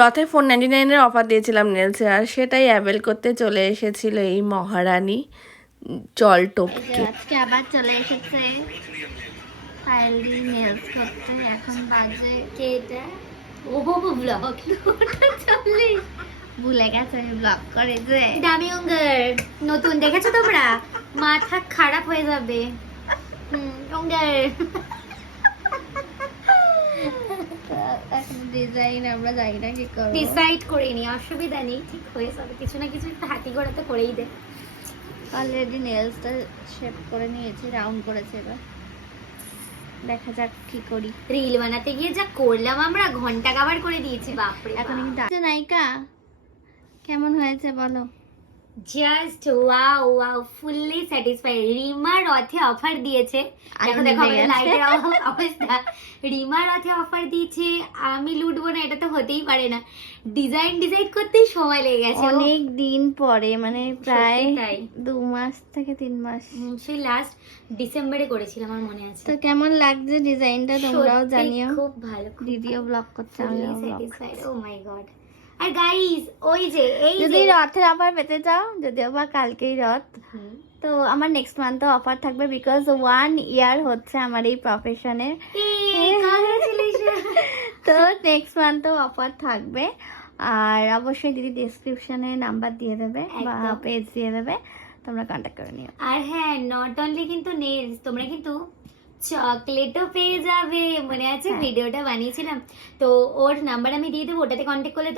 রথে 499-এর অফার দিয়েছিলাম নেলসে, আর সেটাই অ্যাভেল করতে চলে এসেছিল এই মহারানী জল টপকে। আজকে আবার চলে এসেছে ফাইলডি নেলস করতে। এখন বাজে কে এটা ব্লগ চলে ভুলে গেছে আমি ব্লগ করেছে। দামি উঙ্গার নতুন দেখেছো তোমরা? মাথা খারাপ হয়ে যাবে। উঙ্গার ডিজাইন আমরা জানি না কি করব, ডিসাইড করিনি, অসুবিধা নেই, ঠিক হয়ে যাবে। কিছু না কিছু একটা হাতি ঘোড়া তো করেই দে। অলরেডি নেলসটা শেপ করে নিয়েছি, রাউন্ড করেছে, এবার দেখা যাক কি করি। রিল বানাতে গিয়ে যা করলাম আমরা, ঘন্টা কাবার করে দিয়েছি বাপরে। এখন কিন্তু নায়িকা কেমন হয়েছে বলো? Just wow wow, fully satisfied. Rima রথে অফার দিয়েছে, দেখো দেখো আমাদের লাইটের অবস্থা। রিমা রথে অফার দিয়েছে, আমি লুটবো না, এটা তো হতেই পারে না। ডিজাইন করতেই সময় লেগে গেছে অনেক দিন পরে, মানে প্রায় 2 মাস থেকে 3 মাস, সেই লাস্ট ডিসেম্বরে করেছিলাম আমার মনে আছে। তো কেমন লাগছে ডিজাইনটা তোমরাও জানিও। খুব ভালো, ভিডিও ব্লগ করতে আমি স্যাটিসফাইড। ও মাই গড। আর গাইস ওই যে এই যদি রথের অফার পেতে চাও, যদিও বা কালকেই রথ, তো আমার নেক্সট মান্থে অফার থাকবে, বিকজ 1 ইয়ার হচ্ছে আমার এই প্রফেশনের। তো নেক্সট মান্থেও অফার থাকবে। আর অবশ্যই দিদি ডেসক্রিপশনে নাম্বার দিয়ে দেবে বা পেজ দিয়ে দেবে, তোমরা কন্ট্যাক্ট করে নিও। আর হ্যাঁ, নট অনলি কিন্তু নেলস, তোমরা কিন্তু চকলেটও পেয়ে যাবে। মনে আছে ভিডিওটা বানিয়েছিলাম, তো ওর নাম্বার আমি দিয়ে দেবো, ওটাতে কন্ট্যাক্ট করলে